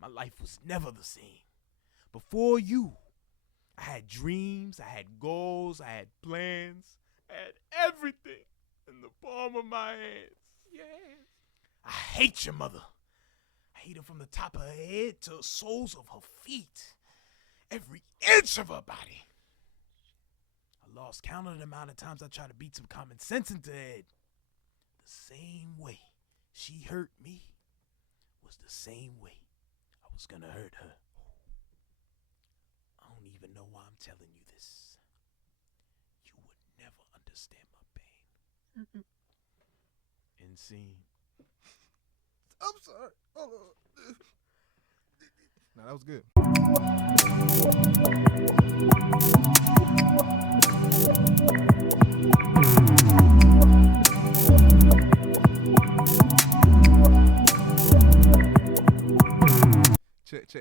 my life was never the same. Before you, I had dreams, I had goals, I had plans, I had everything in the palm of my hands. Yes. I hate your mother. I hate her from the top of her head to the soles of her feet. Every inch of her body. I lost count of the amount of times I tried to beat some common sense into her head. The same way she hurt me was the same way I was gonna hurt her. I don't even know why I'm telling you this. You would never understand my pain. End scene. I'm sorry. Hold on. No, that was good.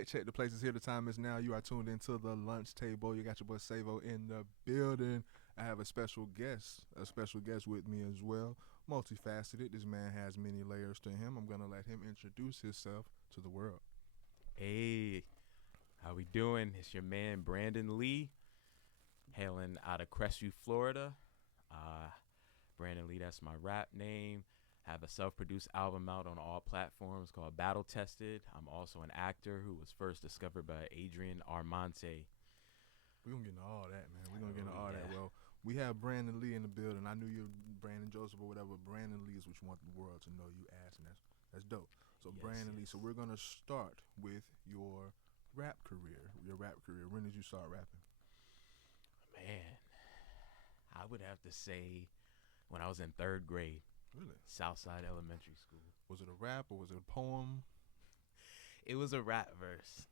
Check. The place is here. The time is now. You are tuned into the lunch table. You got your boy Savo in the building. I have a special guest with me as well. Multifaceted. This man has many layers to him. I'm gonna let him introduce himself to the world. Hey, how we doing? It's your man Brandon Lee, hailing out of Crestview, Florida. Brandon Lee, that's my rap name. Have a self-produced album out on all platforms called Battle Tested. I'm also an actor who was first discovered by Adrian Armante. We're going to get into all that, man. We're going to get into all that. Well, we have Brandon Lee in the building. I knew you were Brandon Joseph or whatever. Brandon Lee is what you want the world to know you as, and that's dope. So yes, Brandon Lee, so we're going to start with your rap career. When did you start rapping? Man, I would have to say when I was in 3rd grade. Really? Southside Elementary School. Was it a rap or was it a poem? It was a rap verse.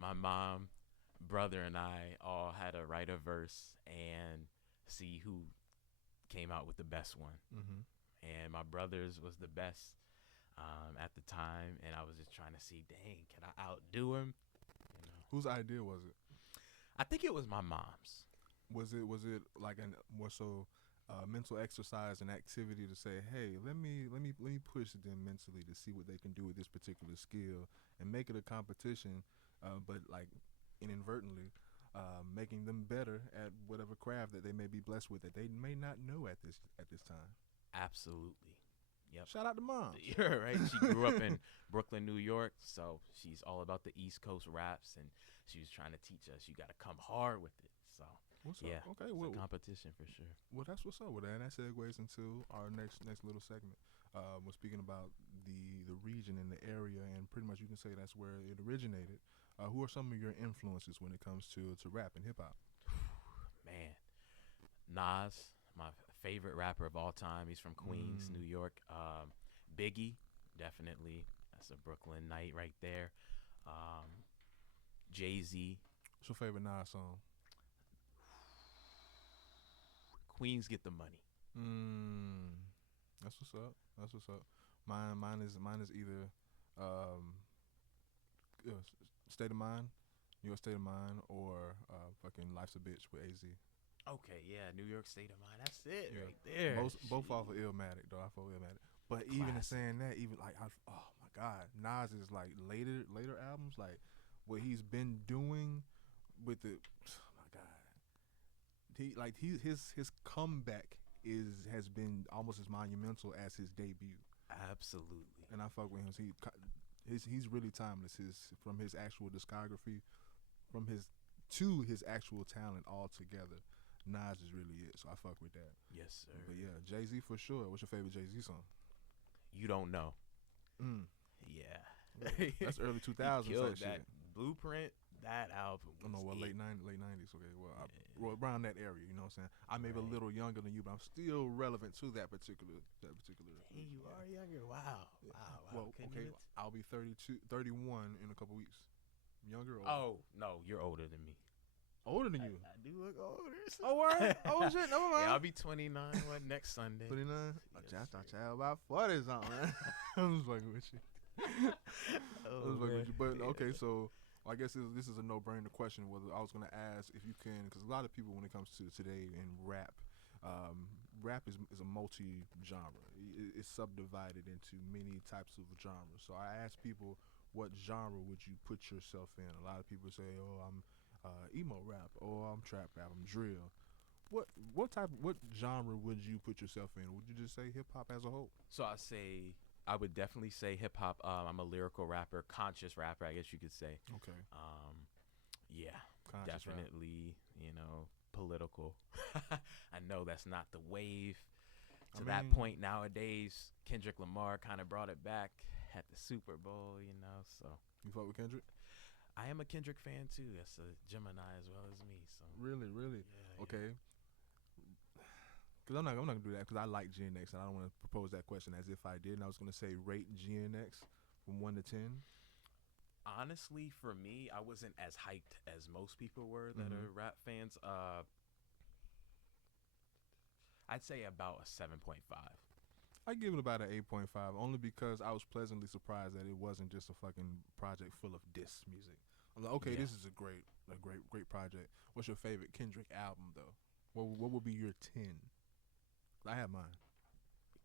My mom, brother, and I all had to write a verse and see who came out with the best one. Mm-hmm. And my brother's was the best at the time, and I was just trying to see, dang, can I outdo him? You know? Whose idea was it? I think it was my mom's. Was it like a more so mental exercise and activity to say, hey, let me push them mentally to see what they can do with this particular skill and make it a competition, but like inadvertently making them better at whatever craft that they may be blessed with that they may not know at this time. Absolutely. Yep. Shout out to Mom. You're right. She grew up in Brooklyn, New York, so she's all about the East Coast raps, and she was trying to teach us you got to come hard with it. So what's yeah, up? Okay, it's a competition for sure. Well, that's what's up with that. And that segues into our next little segment. We're speaking about the region and the area, and pretty much you can say that's where it originated. Who are some of your influences when it comes to rap and hip hop? Man, Nas, my favorite rapper of all time. He's from Queens, New York. Biggie, definitely. That's a Brooklyn night right there. Jay-Z. What's your favorite Nas song? Queens Get the Money. That's what's up. Mine is either State of Mind, Your State of Mind, or fucking Life's a Bitch with AZ. Okay, yeah, New York State of Mind. That's it right there. Both off of Illmatic, though. I fuck with Illmatic. But classic. Even in saying that, even like, oh my God, Nas is like later albums, like what he's been doing with the, oh my God, his comeback has been almost as monumental as his debut. Absolutely. And I fuck with him. He's really timeless. From his actual discography, to his actual talent altogether. Nas is really it, so I fuck with that. Yes, sir. But yeah, Jay-Z for sure. What's your favorite Jay-Z song? You Don't Know. Yeah. That's early 2000s. Killed that Blueprint, that album. Late 90s. Okay, well, around that area, you know what I'm saying? I may be a little younger than you, but I'm still relevant to that particular. Hey, you are younger. Wow. Well, okay, I'll be 31 in a couple weeks. Younger or older? Oh, no, you're older than me. Older than you? I do look older. So. Oh, word? Oh, shit, never mind. Yeah, I'll be 29 next Sunday. 29? Yes, I thought y'all about 40 something, man. I was fucking with you. But, okay, so I guess this is a no-brainer question. Whether I was going to ask if you can, because a lot of people, when it comes to today in rap, rap is a multi-genre. It's subdivided into many types of genres. So I ask people, what genre would you put yourself in? A lot of people say, "Oh, I'm emo rap," or "I'm trap rap," "I'm drill." What genre would you put yourself in? Would you just say hip hop as a whole? So I would definitely say hip hop. I'm a lyrical rapper, conscious rapper, I guess you could say. Okay, Yeah, conscious rap. definitely. Political. I know that's not the wave I to that mean, point nowadays. Kendrick Lamar kind of brought it back at the Super Bowl. So you fuck with Kendrick? I am a Kendrick fan too. That's a Gemini as well as me. So Really, really? yeah, Okay. Because I'm not gonna do that because I like GNX and I don't want to propose that question as if I did. And I was gonna say rate GNX from 1 to 10. honestly, for me, I wasn't as hyped as most people were that Mhm. are rap fans. I'd say about a 7.5. I give it about an 8.5 only because I was pleasantly surprised that it wasn't just a fucking project full of diss music. I'm like, okay, Yeah. this is a great project. What's your favorite Kendrick album though? What would be your 10? I have mine.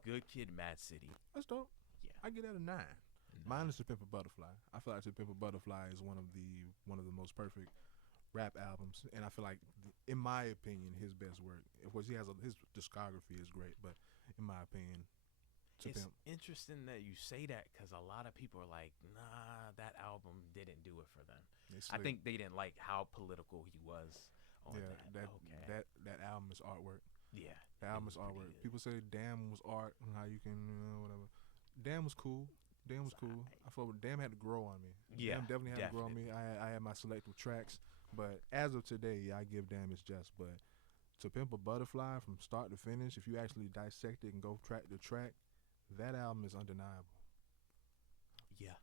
Good Kid, Mad City. That's dope. Yeah. I get that a 9. Mine is To Pimp a Butterfly. I feel like To Pimp a Butterfly is one of the most perfect rap albums, and I feel like, in my opinion, his best work. Of course, his discography is great, but in my opinion, To It's Pimp. interesting that you say that because a lot of people are like, nah, that album didn't do it for them. It's I slick. think they didn't like how political he was on Yeah, that. that Okay. that album is artwork. Yeah. The it album was is pretty artwork. good. People say Damn was art and how you can whatever. Damn was cool. Damn was It's cool. alright. I felt Damn had to grow on me. Yeah, Damn definitely had to grow on me. I had my selective tracks, but as of today, yeah, I give Damn its just. But To Pimp a Butterfly from start to finish, if you actually dissect it and go track to track, that album is undeniable. Yeah.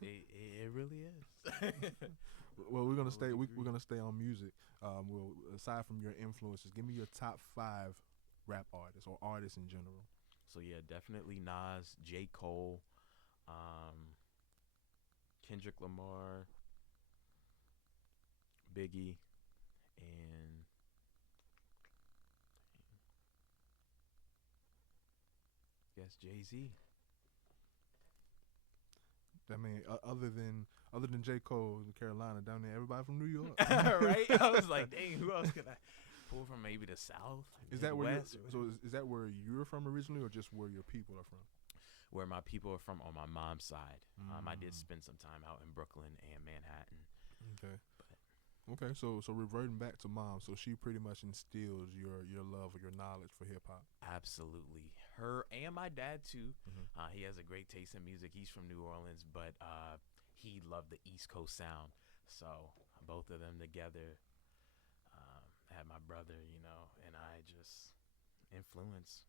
it really is. Well, we're gonna I stay. would We're agree. gonna stay on music. Well, aside from your influences, give me your top 5 rap artists or artists in general. So yeah, definitely Nas, J. Cole, Kendrick Lamar, Biggie, and I guess Jay-Z. I mean, other than J. Cole, Carolina, down there, everybody from New York. Right? I was like, dang, who else could I pull from? Maybe the South, Is that where Midwest, or is that where you're from originally, or just where your people are from? where my people are from on my mom's side. I did Mm. spend some time out in Brooklyn and Manhattan. Okay. But Okay. So reverting back to mom, so she pretty much instills your love or your knowledge for hip hop. absolutely, her and my dad too. Mhm. He has a great taste in music. He's from New Orleans, but he loved the East Coast sound. So both of them together had my brother, and I just influenced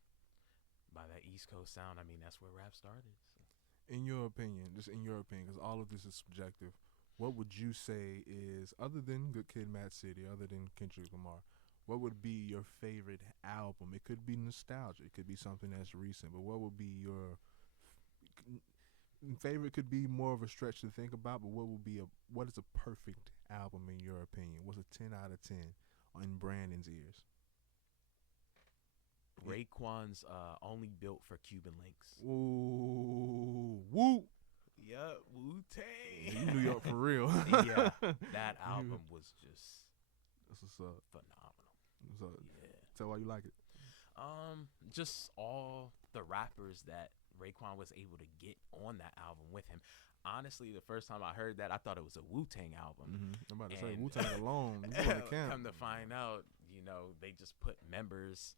by that East Coast sound. I mean, that's where rap started. So. In your opinion, just in your opinion, because all of this is subjective, what would you say is, other than Good Kid, Mad City, other than Kendrick Lamar, what would be your favorite album? It could be nostalgia, it could be something that's recent, but what would be your favorite? Could be more of a stretch to think about, but what is a perfect album in your opinion? What's a 10 out of 10 in Brandon's ears? Yeah. Raekwon's Only Built for Cuban Links. Ooh, woo! Yup, Wu You Tang. New York for real. Yeah, that album was just That's what's up. phenomenal. So Yeah. tell why you like it. Just all the rappers that Raekwon was able to get on that album with him. Honestly, the first time I heard that, I thought it was a Wu Tang album. I'm about to say And- Wu Tang alone. You go to camp. Come to find out, they just put members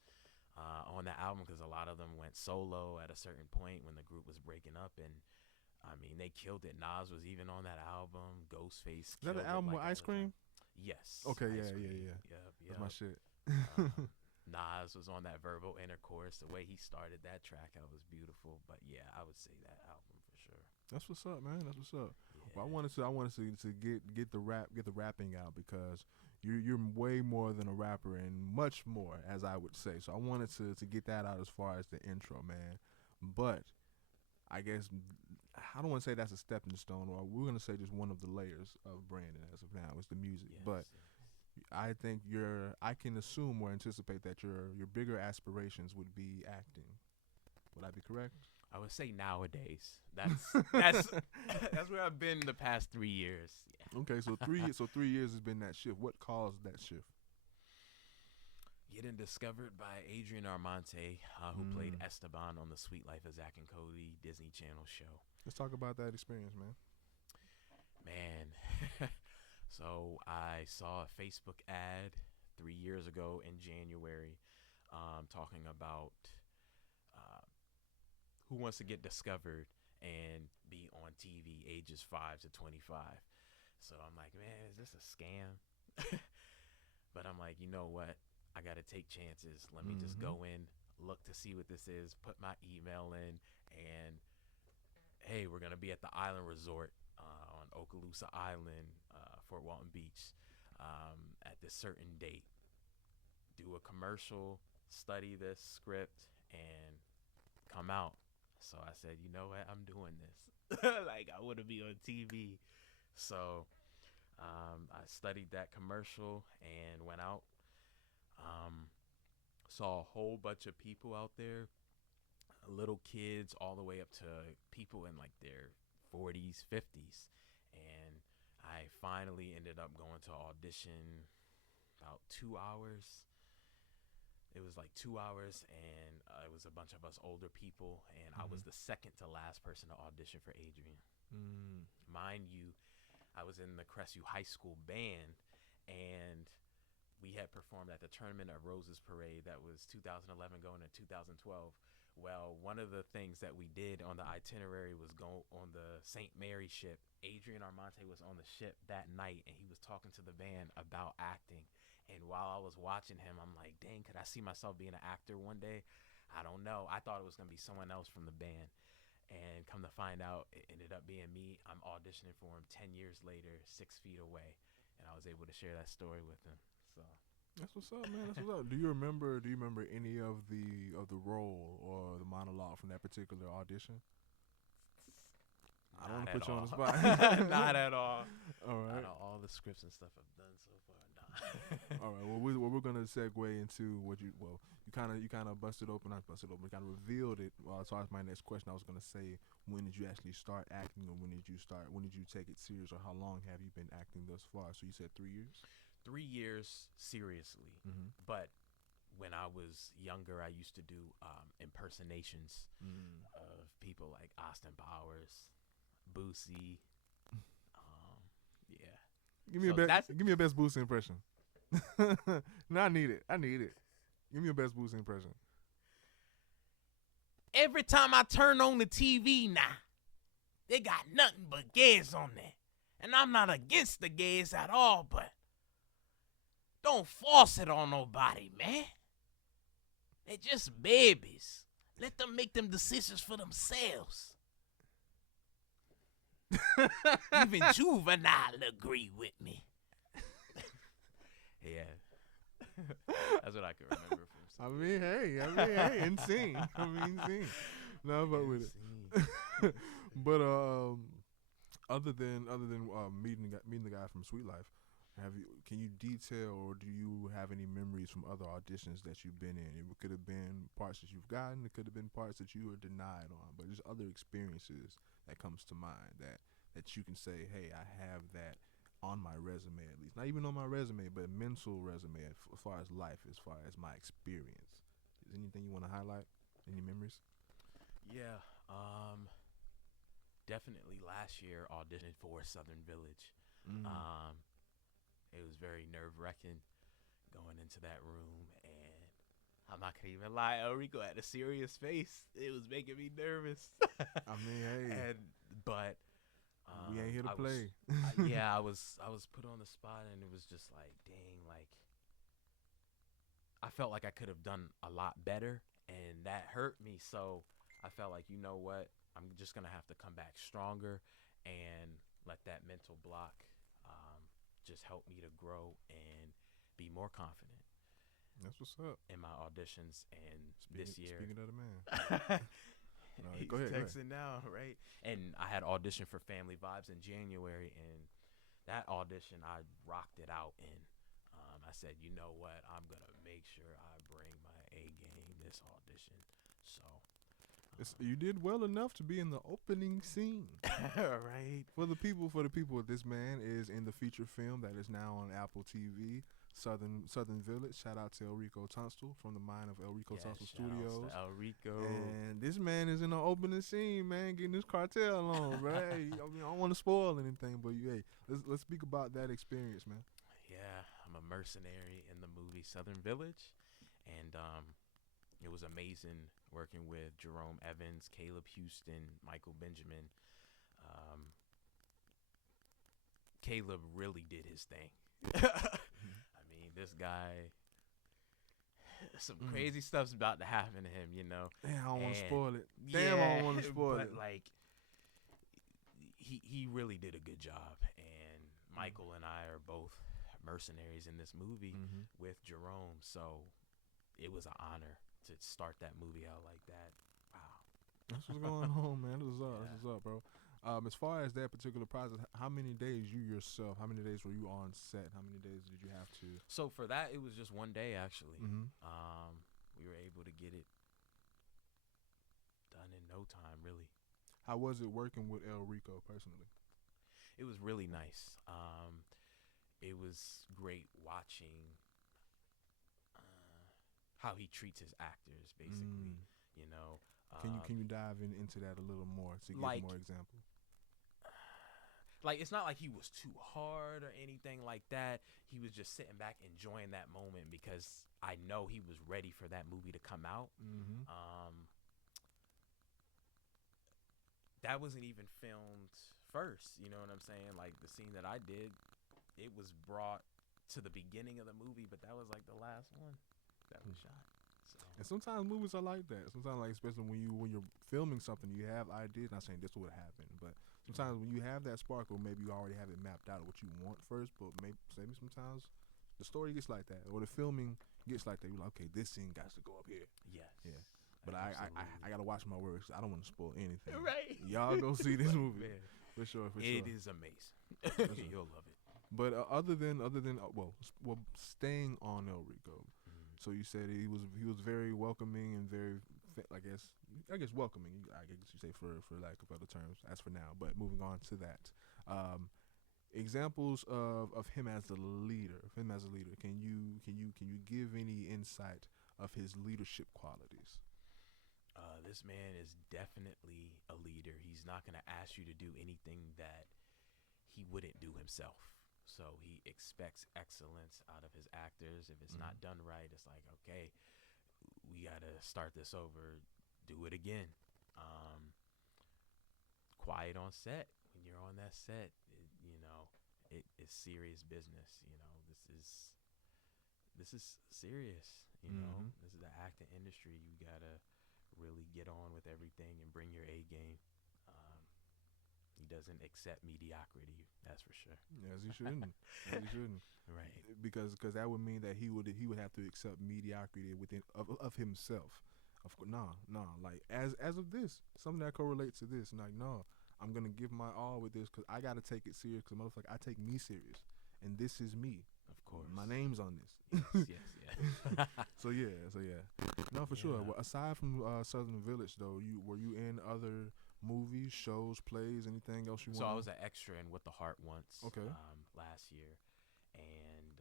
on the album because a lot of them went solo at a certain point when the group was breaking up, and I mean they killed it. Nas was even on that album. Ghostface. Is that killed an it album like with all Ice the time. Cream? Yes. Okay, Ice yeah. Cream. That's Yep. my shit. Nas was on that verbal intercourse. The way he started that track out was beautiful. But yeah, I would say that album for sure. That's what's up, man. That's what's up. Yeah. Well, I wanted to get the rapping out because you're way more than a rapper and much more, as I would say. So I wanted to get that out as far as the intro, man. But I guess I don't want to say that's a stepping stone, or we're gonna say just one of the layers of Brandon as of now is the music. Yes, But yes. I think I can assume or anticipate that your bigger aspirations would be acting. Would I be correct? I would say nowadays. That's that's where I've been the past 3 years. Yeah. Okay, so 3 years has been that shift. What caused that shift? Getting discovered by Adrian Armante, who played Mm. Esteban on the Sweet Life of Zack and Cody Disney Channel show. Let's talk about that experience, man. Man, so I saw a Facebook ad 3 years ago in January, talking about who wants to get discovered and be on TV ages 5 to 25. So I'm like, man, is this a scam? But I'm like, you know what? I got to take chances. Let me just go in, look to see what this is, put my email in, and hey, we're going to be at the Island Resort on Okaloosa Island, Fort Walton Beach, at this certain date. Do a commercial, study this script, and come out. So I said, you know what? I'm doing this. Like, I want to be on TV. So I studied that commercial and went out. Saw a whole bunch of people out there, little kids all the way up to people in like their 40s, 50s. And I finally ended up going to audition about 2 hours. It was like 2 hours, and it was a bunch of us older people, and I was the second to last person to audition for Adrian. Mind you, I was in the Crestview High School band, and we had performed at the Tournament of Roses Parade that was 2011 going to 2012. Well, one of the things that we did on the itinerary was go on the St. Mary ship. Adrian Armante was on the ship that night, and he was talking to the band about acting. And while I was watching him, I'm like, dang, could I see myself being an actor one day? I don't know. I thought it was going to be someone else from the band. And come to find out, it ended up being me. I'm auditioning for him 10 years later, 6 feet away. And I was able to share that story with him. So That's what's up, man. That's what's up. Do you remember any of the role or the monologue from that particular audition? I don't want to put you on the spot. Not at all. All right. Out of all the scripts and stuff I've done so far, nah. All right. Well, we're gonna segue into what you kind of busted open, not busted open, kind of revealed it. Well, as far as my next question, I was gonna say, when did you actually start acting, or when did you take it serious, or how long have you been acting thus far? So you said 3 years. 3 years seriously, but when I was younger, I used to do impersonations of people like Austin Powers, Boosie. Yeah. Give me a best Boosie impression. No, I need it. Give me a best Boosie impression. Every time I turn on the TV now, they got nothing but gays on there. And I'm not against the gays at all, but don't force it on nobody, man. They're just babies. Let them make them decisions for themselves. Even Juvenile agree with me. Yeah. That's what I can remember from I mean, hey, insane. Insane. No, but with it. But other than meeting the guy from Sweet Life, can you detail, or do you have any memories from other auditions that you've been in? It could have been parts that you've gotten, it could have been parts that you were denied on, but just other experiences that comes to mind that you can say, hey, I have that on my resume, at least. Not even on my resume, but a mental resume as far as life, as far as my experience. Is anything you want to highlight? Any memories? Yeah, definitely last year auditioned for Southern Village. It was very nerve-wracking going into that room, and I'm not gonna even lie, Rico had a serious face. It was making me nervous. I mean, hey, but we ain't here to play. I was put on the spot, and it was just like, dang, like I felt like I could have done a lot better, and that hurt me. So I felt like, you know what, I'm just gonna have to come back stronger and let that mental block just help me to grow and be more confident. That's what's up. In my auditions, and this year. Speaking of the man. He's go ahead. texting now, right? And I had auditioned for Family Vibes in January, and that audition I rocked it out in. I said, you know what? I'm gonna make sure I bring my A game this audition. So You did well enough to be in the opening scene. right. For the people, this man is in the feature film that is now on Apple TV, Southern Village. Shout out to Elrico Tunstall from the mind of Elrico Tunstall Studios. El Rico. And this man is in the opening scene, man, getting his cartel on, bro. Hey, I mean, I don't want to spoil anything, but hey, let's speak about that experience, man. Yeah, I'm a mercenary in the movie Southern Village, and it was amazing working with Jerome Evans, Caleb Houston, Michael Benjamin. Caleb really did his thing. I mean, this guy, some crazy stuff's about to happen to him, you know. Damn, I don't want to And- spoil it. Damn, I don't want to spoil but it. like, he really did a good job, and Michael and I are both mercenaries in this movie with Jerome, so it was an honor to start that movie out like that. Wow. That's what's going on, man. This is up. Yeah. This is up, bro. As far as that particular process, how many days how many days were you on set? How many days did you have to? So for that, it was just one day actually. Mm-hmm. We were able to get it done in no time, really. How was it working with El Rico personally? It was really nice. It was great watching how he treats his actors, basically. You know, Can you dive into that a little more to give like- more example? like it's not like he was too hard or anything like that. He was just sitting back enjoying that moment because I know he was ready for that movie to come out. Mm-hmm. That wasn't even filmed first, you know what I'm saying? Like the scene that I did, it was brought to the beginning of the movie, but that was like the last one that was shot. So And sometimes movies are like that. Sometimes, like especially when you're filming something, you have ideas. Not saying this would happen, but sometimes when you have that sparkle, maybe you already have it mapped out of what you want first. But maybe sometimes the story gets like that, or the filming gets like that. You're like, okay, this scene got to go up here. yes. Yeah. But I gotta watch my words. I don't want to spoil anything. Right. Y'all go see this movie Man, for sure. it is amazing. sure. You'll love it. But other than staying on El Rico. So you said he was very welcoming and very, I guess welcoming. I guess you say for lack of other terms. As for now, but moving on to that, examples of him as a leader. Can you give any insight of his leadership qualities? This man is definitely a leader. He's not going to ask you to do anything that he wouldn't do himself. So he expects excellence out of his actors. If it's not done right, it's like, okay, we got to start this over, do it again. Quiet on set. When you're on that set, it's serious business. You know, this is serious. You know, this is the acting industry. You got to really get on with everything and bring your A game. He doesn't accept mediocrity, that's for sure. As he shouldn't. As he shouldn't. Right. Because that would mean that he would have to accept mediocrity within of himself. Of course, like as of this, something that correlates to this. Like, no, I'm gonna give my all with this because I gotta take it serious. Because motherfucker, I take me serious, and this is me. Of course. My name's on this. Yes. So yeah. No, for sure. Yeah. Well, aside from Southern Village, though, were you in other movies, shows, plays, anything else you want? So I was an extra in What the Heart Wants. Okay. Last year, and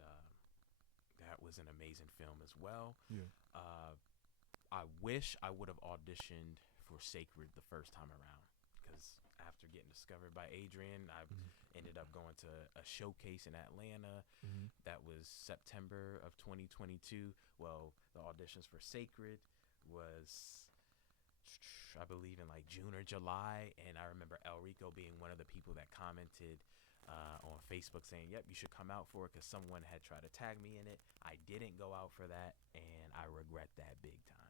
that was an amazing film as well. Yeah. I wish I would have auditioned for Sacred the first time around, because after getting discovered by Adrian, I ended up going to a showcase in Atlanta. That was September of 2022. Well, the auditions for Sacred was, I believe, in like June or July, and I remember El Rico being one of the people that commented on Facebook saying, yep, you should come out for it, because someone had tried to tag me in it. I didn't go out for that, and I regret that big time.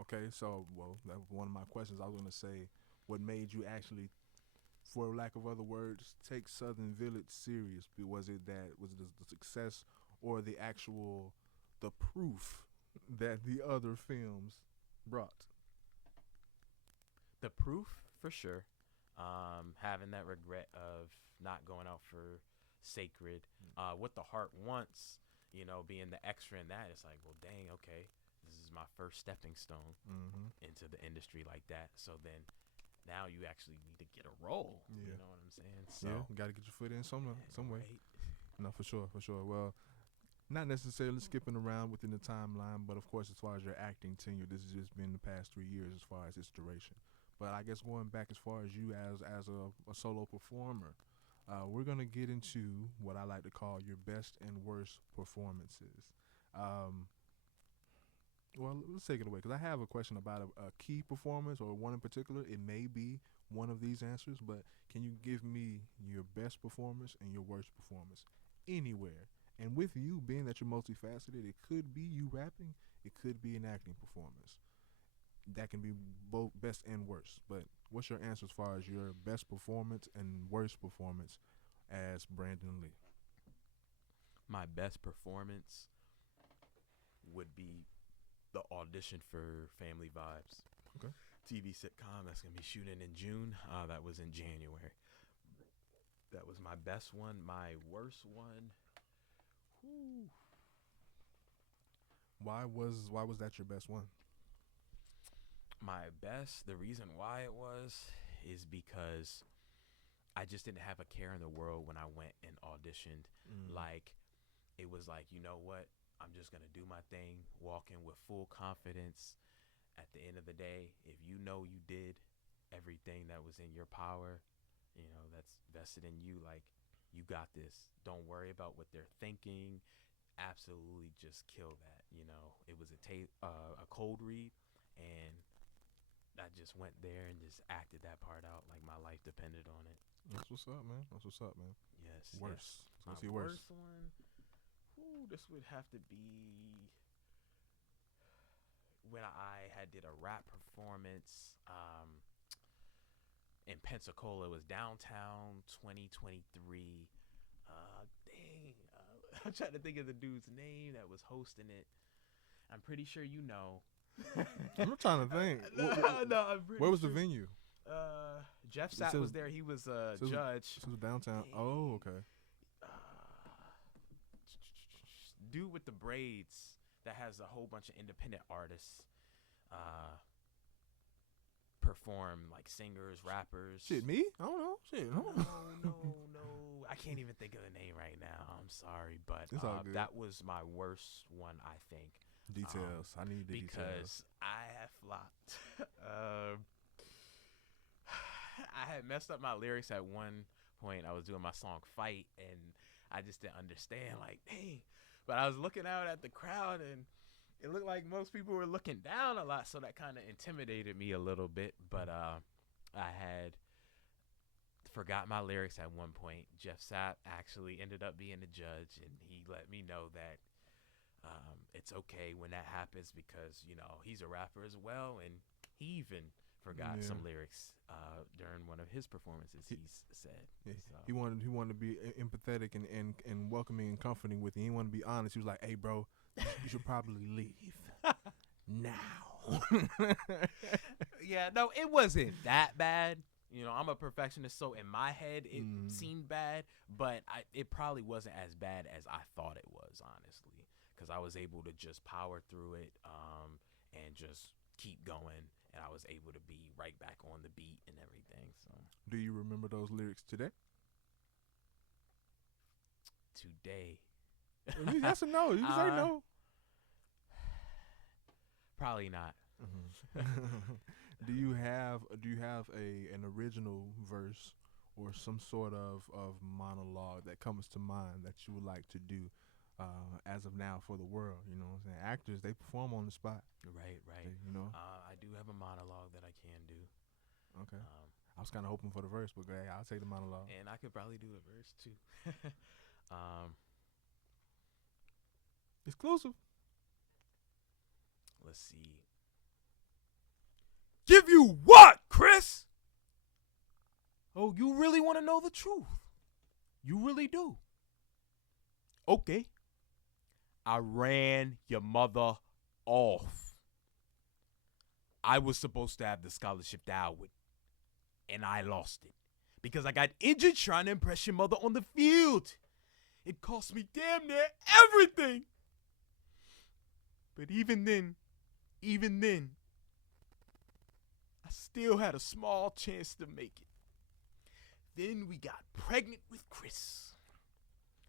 Okay, so that was one of my questions. I was gonna say, what made you actually, for lack of other words, take Southern Village serious? Was it the success, or the proof that the other films brought? The proof, for sure. Having that regret of not going out for sacred. What the heart wants, you know, being the extra in that, it's like, well, dang, okay, this is my first stepping stone into the industry like that. So then now you actually need to get a role. Yeah. You know what I'm saying? So Yeah, you got to get your foot in some way. right. No, for sure. Well, not necessarily skipping around within the timeline, but of course, as far as your acting tenure, this has just been the past 3 years as far as its duration. But I guess going back as far as you as a solo performer, we're gonna get into what I like to call your best and worst performances. Well, let's take it away because I have a question about a key performance or one in particular. It may be one of these answers, but can you give me your best performance and your worst performance anywhere? And with you being that you're multifaceted, it could be you rapping, it could be an acting performance. That can be both best and worst. But what's your answer as far as your best performance and worst performance as Brandon Lee? My best performance would be the audition for Family Vibes. Okay. TV sitcom that's going to be shooting in June. That was in January. That was my best one. My worst one. Whew. Why was that your best one? My best, the reason why it was is because I just didn't have a care in the world when I went and auditioned. Like, it was like, you know what? I'm just going to do my thing, walk in with full confidence. At the end of the day, if you know you did everything that was in your power, you know, that's vested in you, like, you got this. Don't worry about what they're thinking. Absolutely just kill that, you know. It was a cold read, and I just went there and just acted that part out like my life depended on it. That's what's up, man. Yes. Worst. Yes. So My let's see worst. one. Ooh, this would have to be when I had did a rap performance in Pensacola. It was downtown 2023. I'm trying to think of the dude's name that was hosting it. I'm pretty sure you know. I'm trying to think. I'm pretty Where was the sure. venue? Jeff So Sapp it was was- there. He was a so it was- judge. This was downtown. Oh, okay. Dude with the braids that has a whole bunch of independent artists perform, like singers, rappers. Shit, me? I don't know. Shit, no. No. I can't even think of the name right now. I'm sorry, but It's all good. that was my worst one, I think. Details. I need the details. Because I have flopped. I had messed up my lyrics at one point. I was doing my song Fight, and I just didn't understand, like, dang. But I was looking out at the crowd, and it looked like most people were looking down a lot, so that kind of intimidated me a little bit. But I had forgot my lyrics at one point. Jeff Sapp actually ended up being the judge, and he let me know that it's okay when that happens because, you know, he's a rapper as well, and he even forgot Yeah. some lyrics during one of his performances, he's said. Yeah, So. he wanted to be empathetic and welcoming and comforting with you. He wanted to be honest. He was like, "Hey, bro, you should probably leave now." Yeah, no, it wasn't that bad. You know, I'm a perfectionist, so in my head it seemed bad, but it probably wasn't as bad as I thought it was, honestly, because I was able to just power through it and just keep going, and I was able to be right back on the beat and everything. So Do you remember those lyrics today? today, Yes or no? You can say no. probably not. Do you have an original verse or some sort of monologue that comes to mind that you would like to do as of now for the world? You know what I'm saying? Actors, they perform on the spot. Right. You know? I do have a monologue that I can do. Okay. I was kind of hoping for the verse, but hey, I'll take the monologue. And I could probably do a verse too. Exclusive. Let's see. Give you what, Chris? Oh, you really want to know the truth? You really do. Okay. I ran your mother off. I was supposed to have the scholarship to Howard, and I lost it because I got injured trying to impress your mother on the field. It cost me damn near everything. But even then, I still had a small chance to make it. Then we got pregnant with Chris.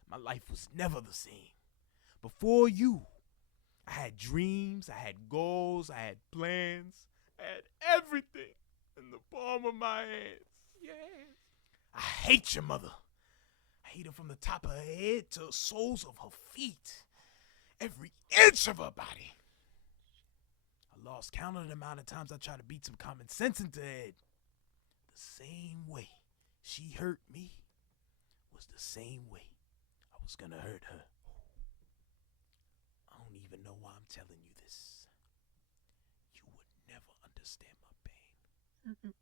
My life was never the same. Before you, I had dreams, I had goals, I had plans, I had everything in the palm of my hands. Yes. I hate your mother. I hate her from the top of her head to the soles of her feet. Every inch of her body. I lost count of the amount of times I tried to beat some common sense into her head. The same way she hurt me was the same way I was gonna hurt her. I don't even know why I'm telling you this. You would never understand my pain.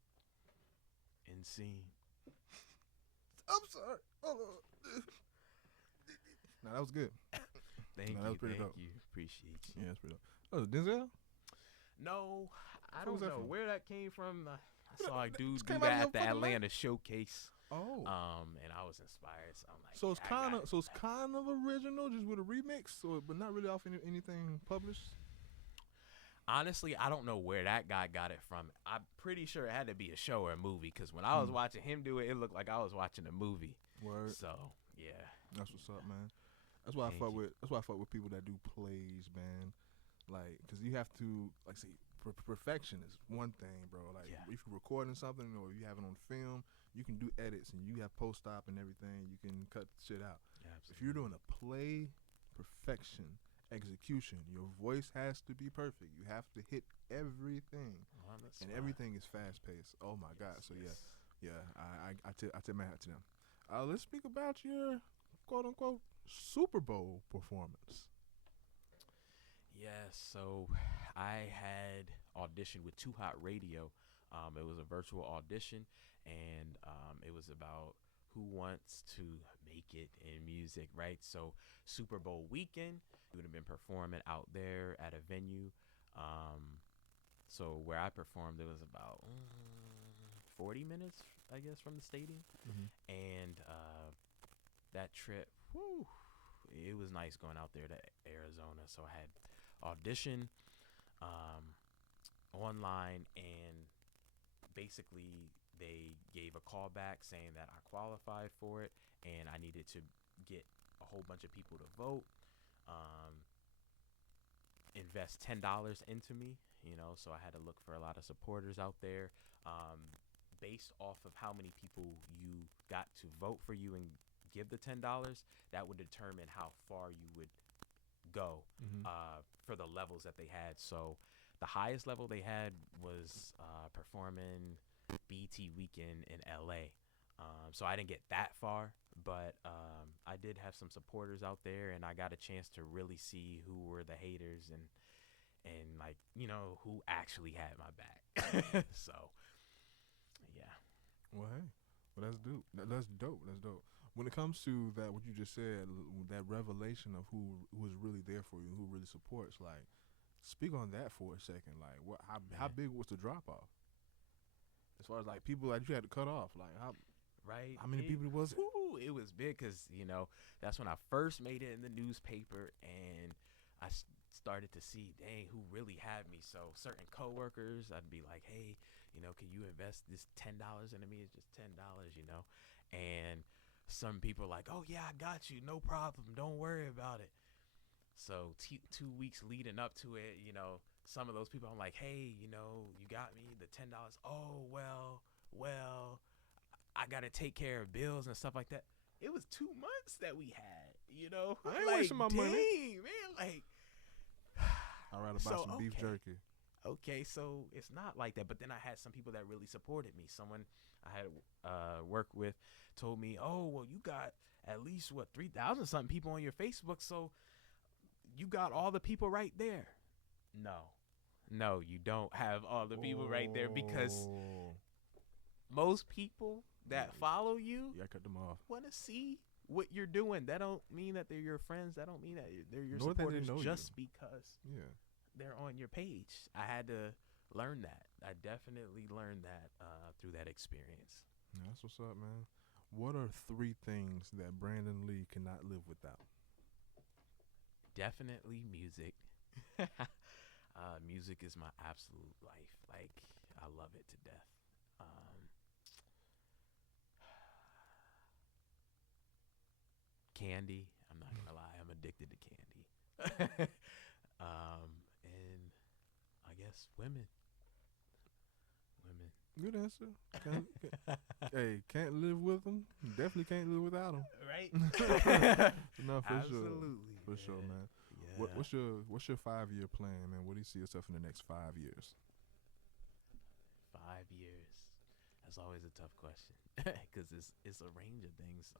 End scene. I'm sorry. No, that was good. Thank No, that was you, pretty thank dope. you. Appreciate you. Yeah, that's pretty dope. Oh, Denzel? No, I Where was don't that know from? where that came from. I saw a That dude just do came out of that your at the fucking mouth? Atlanta showcase. Oh. And I was inspired. So I'm like, So it's yeah, I kind got of it. kind of original, just with a remix, but not really off anything published. Honestly, I don't know where that guy got it from. I'm pretty sure it had to be a show or a movie because when I was watching him do it, it looked like I was watching a movie. Word. So yeah, That's what's up, man. That's why Thank I fuck you. with. That's why I fuck with people that do plays, man. Like, cause you have to, like, say, perfection is one thing, bro. Like, Yeah. if you're recording something or you have it on film, you can do edits and you have post op and everything. You can cut shit out. If you're doing a play, perfection, execution, your voice has to be perfect. You have to hit everything, and everything is fast paced. Oh my God! So yeah. I tip my hat to them. Let's speak about your quote unquote Super Bowl performance. Yeah, so I had auditioned with Too Hot Radio. It was a virtual audition, and it was about who wants to make it in music, right? So Super Bowl weekend, we would have been performing out there at a venue. So where I performed, it was about 40 minutes, I guess, from the stadium. And that trip, whew, it was nice going out there to Arizona. So I had audition online, and basically they gave a call back saying that I qualified for it and I needed to get a whole bunch of people to vote, invest $10 into me, so I had to look for a lot of supporters out there. Based off of how many people you got to vote for you and give the $10, that would determine how far you would go for the levels that they had. So the highest level they had was performing BT Weekend in LA. So I didn't get that far, but I did have some supporters out there, and I got a chance to really see who were the haters and like, who actually had my back. So yeah. Well, hey, that's dope. That's dope. That's dope. When it comes to that, what you just said, that revelation of who is really there for you, who really supports, like, speak on that for a second. Like, how big was the drop off? As far as like people that you had to cut off, like how many people was it? Woo, it was big because that's when I first made it in the newspaper, and I started to see, dang, who really had me. So certain coworkers, I'd be like, hey, can you invest this $10 into me? It's just $10, and some people are like, oh yeah, I got you, no problem, don't worry about it. So 2 weeks leading up to it, some of those people, I'm like, hey, you got me the $10. Oh, well, I got to take care of bills and stuff like that. It was 2 months that we had, I ain't like, wasting my money. dang, man, like, I'd rather buy So, some beef okay. jerky. okay, so it's not like that. But then I had some people that really supported me. Someone I had worked with told me, oh, well, you got at least 3,000 something people on your Facebook, so you got all the people right there. No, you don't have all the people right there, because Oh. most people that follow you Yeah, I cut them off. want to see what you're doing. That don't mean that they're your friends. That don't mean that they're your Nor that they supporters know just because Yeah. they're on your page. I had to learn that. I definitely learned that through that experience. Yeah, that's what's up, man. What are 3 things that Brandon Lee cannot live without? Definitely music. Music is my absolute life. Like, I love it to death. Candy. I'm not gonna lie. I'm addicted to candy. And I guess women. Women. Good answer. Hey, can't live with them. Definitely can't live without them. Right? No, for sure. Absolutely. For sure, man. Yeah. What's your 5-year plan, man? What do you see yourself in the next 5 years? 5 years. That's always a tough question because it's a range of things.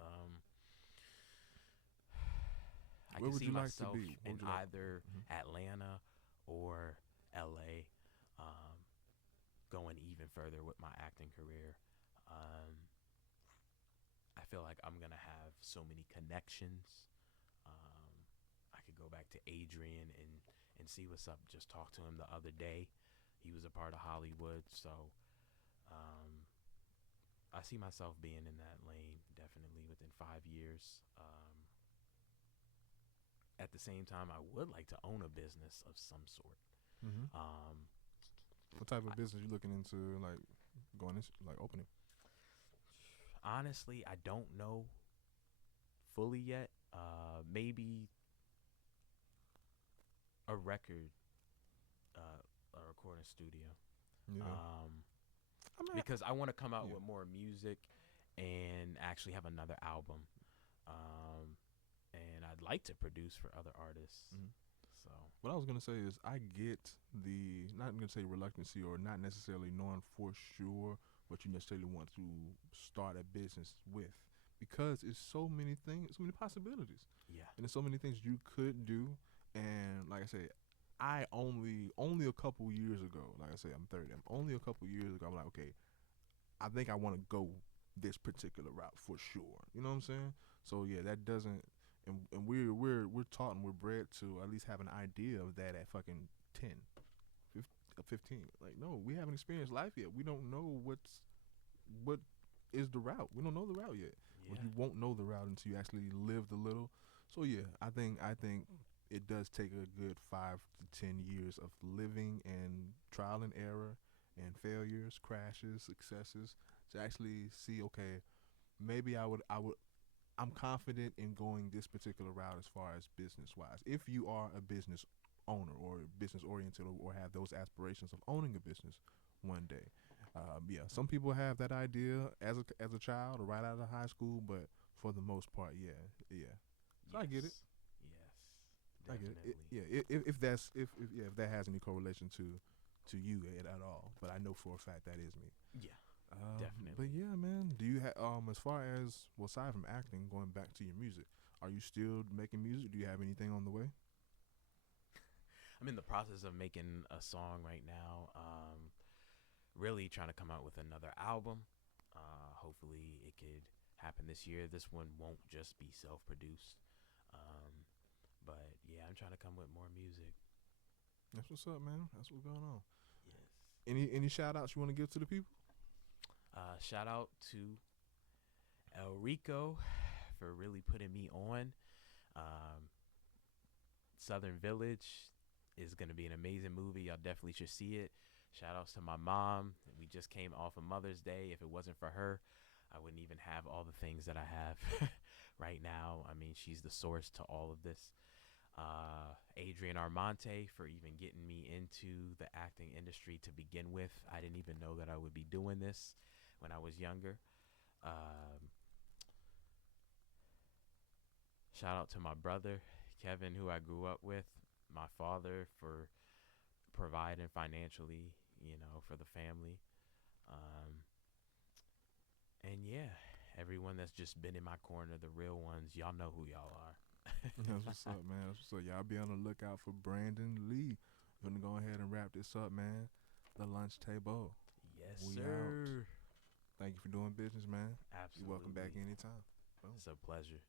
I Where can would see you like to myself be? Where in would you like- either Mhm. Atlanta or LA, going even further with my acting career. I feel like I'm gonna have so many connections. I could go back to Adrian and see what's up. Just talked to him the other day. He was a part of Hollywood, so I see myself being in that lane definitely within 5 years. At the same time, I would like to own a business of some sort. Mm-hmm. Um, What type of I- business you looking into, like going into, like opening? Honestly, I don't know fully yet. Maybe a record, a recording studio. Yeah. I mean, Because I want to come out Yeah. with more music and actually have another album. And I'd like to produce for other artists. Mhm. So what I was gonna say is I get the, not gonna say reluctancy or not necessarily knowing for sure what you necessarily want to start a business with, because it's so many things, so many possibilities, yeah, and there's so many things you could do. And like I said, I only a couple years ago, like I said, I'm 30. I'm only a couple years ago. I'm like, okay, I think I want to go this particular route for sure. You know what I'm saying? So yeah, that doesn't, and we're taught and we're bred to at least have an idea of that at fucking 10, 15. Like, no, we haven't experienced life yet. We don't know what is the route. We don't know the route yet. yeah, Well, you won't know the route until you actually lived a little. So yeah, I think it does take a good 5 to 10 years of living and trial and error and failures, crashes, successes to actually see, okay, maybe I'm confident in going this particular route as far as business wise. If you are a business owner or business oriented, or have those aspirations of owning a business one day. Yeah, some people have that idea as a child or right out of high school, but for the most part, yeah. So I get it. Yes, I get definitely. it. If that has any correlation to you at all, but I know for a fact that is me. Yeah. But Definitely. yeah, man. Do you have as far as, well, aside from acting, going back to your music, are you still making music? Do you have anything on the way? I'm in the process of making a song right now. Really trying to come out with another album. Hopefully it could happen this year. This one won't just be self-produced. But yeah, I'm trying to come with more music. That's what's up, man. That's what's going on. Yes. Any shout outs you want to give to the people? Shout out to El Rico for really putting me on. Southern Village is going to be an amazing movie. Y'all definitely should see it. Shout outs to my mom. We just came off of Mother's Day. If it wasn't for her, I wouldn't even have all the things that I have right now. I mean, she's the source to all of this. Adrian Armonte for even getting me into the acting industry to begin with. I didn't even know that I would be doing this when I was younger. Shout out to my brother, Kevin, who I grew up with. My father for providing financially, for the family. And yeah, everyone that's just been in my corner, the real ones, y'all know who y'all are. That's what's up, man. That's what's up. Y'all be on the lookout for Brandon Lee. We're gonna go ahead and wrap this up, man. The lunch table. Yes, We sir. Thank you for doing business, man. Absolutely. You're welcome back anytime. It's a pleasure.